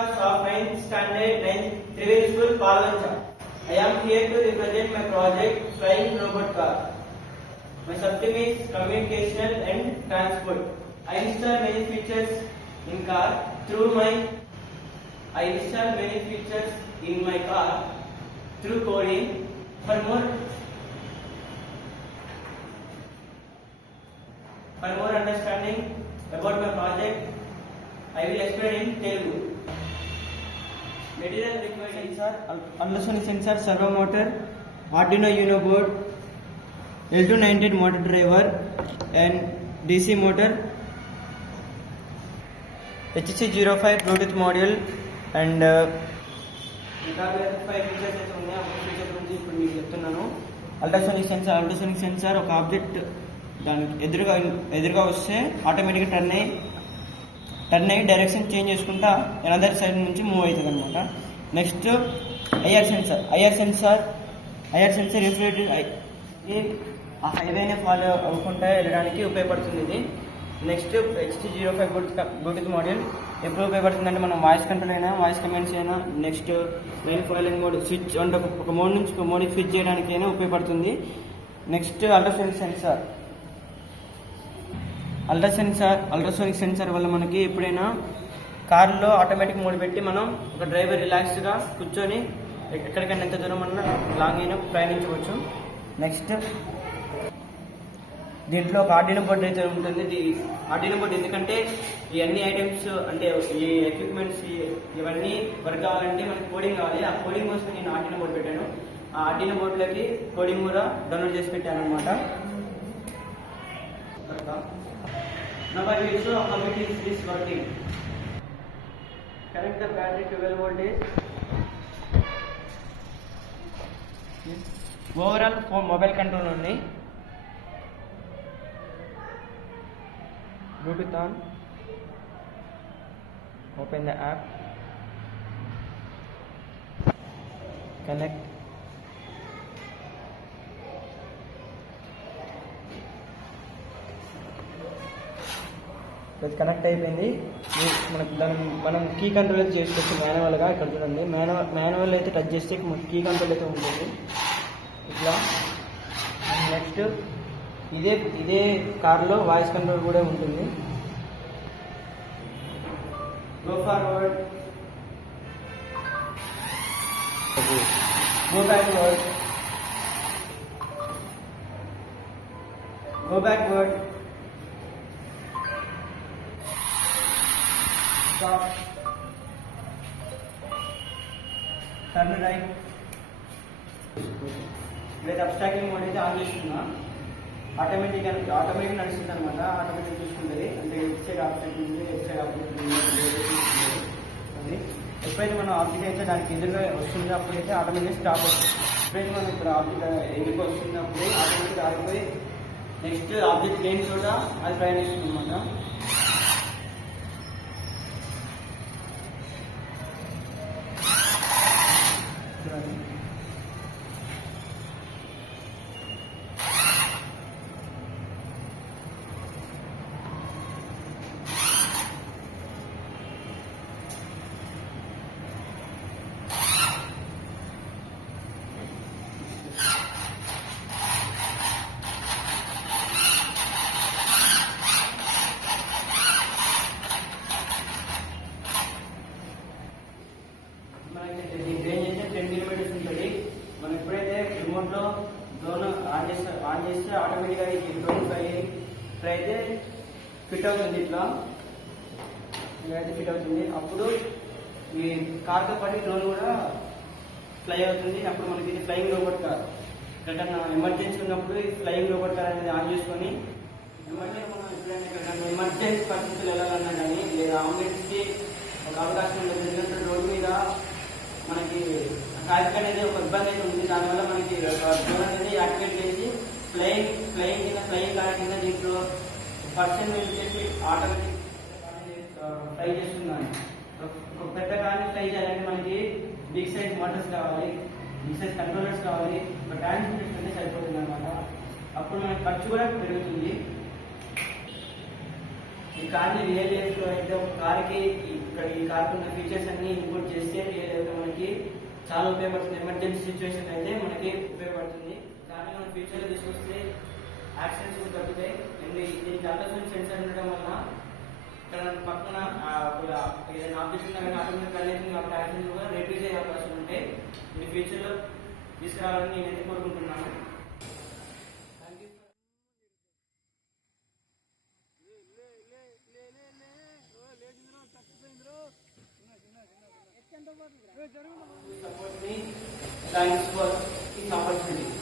class of 9th standard 9th Triveni School, Palvancha. I am here to represent my project Flying Robot Car. My subject is Communication and Transport. I install many features in car through my car through coding. For more understanding about my project, I will explain in Telugu. Material required sensor, ultrasonic sensor, servo motor, Arduino Uno board, L298 motor driver and DC motor, HC05 Bluetooth module and ఇంకా 5 ఫీచర్స్ అయితే ఉన్నాయి. ఆ ఫీచర్ గురించి ఇప్పుడు మీకు చెప్తున్నాను. Ultrasonic sensor ఒక ఆబ్జెక్ట్ దానికి ఎదురుగా వస్తే ఆటోమేటిక్గా టర్న్ అయ్యి డైరెక్షన్ చేంజ్ చేసుకుంటా అనదర్ సైడ్ నుంచి మూవ్ అవుతుంది అనమాట. నెక్స్ట్ ఐఆర్ సెన్సార్ రిఫ్లెక్టెడ్ ఆ హైవేనే ఫాలో అవ్వకుండా వెళ్ళడానికి ఉపయోగపడుతుంది ఇది. నెక్స్ట్ HC05 బ్లూటూత్ మాడ్యూల్ ఎప్పుడు ఉపయోగపడుతుంది అంటే మనం వాయిస్ కంట్రోల్ అయినా వాయిస్ కమాండ్స్ అయినా next line following mode switch అంటే ఒక మోడ్ నుంచి ఒక మోడ్కి స్విచ్ చేయడానికి అయినా ఉపయోగపడుతుంది. నెక్స్ట్ అల్ట్రాసోనిక్ సెన్సార్ వల్ల మనకి ఎప్పుడైనా కార్లో ఆటోమేటిక్ మోడ్ పెట్టి మనం ఒక డ్రైవర్ రిలాక్స్గా కూర్చొని ఎక్కడికైనా ఎంత దూరం అన్నా లాంగ్ అయినా ప్రయాణించవచ్చు. నెక్స్ట్ దీంట్లో ఒక ఆర్డినో బోర్డు అయితే ఉంటుంది. ఆర్డినో బోర్డు ఎందుకంటే ఈ అన్ని ఐటమ్స్ అంటే ఈ ఎక్విప్మెంట్స్ ఇవన్నీ వర్క్ కావాలంటే మనకి కోడింగ్ కావాలి. ఆ కోడింగ్ కోసం నేను ఆర్డినో బోర్డు పెట్టాను. ఆ ఆర్డినో బోర్డులోకి కోడింగ్ కూడా డౌన్లోడ్ చేసి పెట్టాను అనమాట. Now I will show how it is working. Connect the battery to 12 voltage. Overall for mobile control only. Bluetooth on. Open the app. Connect. అది కనెక్ట్ అయిపోయింది. మనం కీ కంట్రోల్ అయితే చేసుకోవచ్చు మాన్యువల్గా. ఇక్కడ చూడండి మాన్యువల్ అయితే టచ్ చేస్తే కీ కంట్రోల్ అయితే ఉంటుంది ఇట్లా. నెక్స్ట్ ఇదే కార్లో వాయిస్ కంట్రోల్ కూడా ఉంటుంది. Go forward, go backward, go backward, stop, turn right. లేదా అబ్స్ట్రాక్టింగ్ మోడ్ అయితే ఆన్ చేస్తున్నా ఆటోమేటిక్ నడుస్తుంది అనమాట. ఆటోమేటిక్ చూసుకుంటుంది అంటే లెఫ్ట్ సైడ్ ఆబ్జెక్ట్ ఉంది, లెఫ్ట్ సైడ్ ఆబ్జెక్ట్ ఉంది. అది ఎప్పుడైతే మనం ఆబ్జెక్ట్ అయితే దానికి ఎదురుగా వస్తుందో అప్పుడైతే ఆటోమేటిక్ స్టాప్ అవుతుంది. ఎప్పుడైతే మనం ఇప్పుడు ఆబ్జెక్ట్ ఎదురుగా వస్తున్నప్పుడు ఆటోమేటిక్ ఆగిపోయి నెక్స్ట్ ఆబ్జెక్ట్ లేని చోట అది ప్రయాణిస్తుంది అనమాట. మనం ఎప్పుడైతే రిమోట్లో డ్రోన్ ఆన్ చేస్తే ఆటోమేటిక్గా ఈ డ్రోన్ ఫ్లై అయితే ఫిట్ అవుతుంది. ఇలాగైతే ఫిట్ అవుతుంది. అప్పుడు ఈ కార్తో పాటు డ్రోన్ కూడా ఫ్లై అవుతుంది. అప్పుడు మనకి ఇది ఫ్లయింగ్ రోబోట్ కార్. ఎక్కడన్నా ఎమర్జెన్సీ ఉన్నప్పుడు ఈ ఫ్లయింగ్ రోబోట్ కార్ అనేది ఆన్ చేసుకొని మనం ఎప్పుడైనా ఎక్కడన్నా ఎమర్జెన్సీ పరిస్థితులు వెళ్ళాలన్నా కానీ లేదా అంబులెన్స్కి ఒక అవకాశం ఉండదు. ఎందుకంటే రోడ్డు మీద మనకి ట్రాఫిక్ అనేది ఒక ఇబ్బంది అయితే ఉంది. దానివల్ల మనకి డ్రోన్ అనేది యాక్టివేట్ చేసి ఫ్లయింగ్ కార్ కింద దీంట్లో పర్సన్ వచ్చేసి ఆటోమేటిక్ ఫ్లై చేస్తున్నాను. ఒక పెద్ద కార్ని ఫ్లై చేయాలంటే మనకి బిగ్ సైజ్ మోటార్స్ కావాలి, బిగ్ సైజ్ కంట్రోలర్స్ కావాలి, ఒక ట్రాన్స్మిటర్ అంటే సరిపోతుంది అనమాట. అప్పుడు మనకి ఖర్చు కూడా పెరుగుతుంది. ఈ కార్ని రియల్ లైఫ్ లో అయితే ఒక కార్కి ఇక్కడ ఈ కార్కి ఉన్న ఫీచర్స్ అన్ని ఇంపోర్ట్ చేస్తే రియల్ లైఫ్ లో మనకి చాలా ఉపయోగపడుతుంది. ఎమర్జెన్సీ సిచ్యువేషన్ అయితే మనకి ఉపయోగపడుతుంది. కానీ మనం ఫ్యూచర్ లో తీసుకొస్తే యాక్సిడెంట్స్ కూడా తగ్గుతాయి. అండ్ దీనికి అల్ట్రాసౌండ్ సెన్సార్ ఉండడం వల్ల ఇక్కడ పక్కన ఏదైనా ఆబ్జెక్ట్ ఉన్నా కానీ ఆటోమేటిక్ కనెక్టింగ్ కాబట్టి యాక్సిడెంట్ కూడా రెడ్యూస్ అయ్యే అవకాశం ఉంటాయి. ఇది ఫ్యూచర్ లో తీసుకురావాలని నేను కోరుకుంటున్నాను. Support me. Thanks for this opportunity.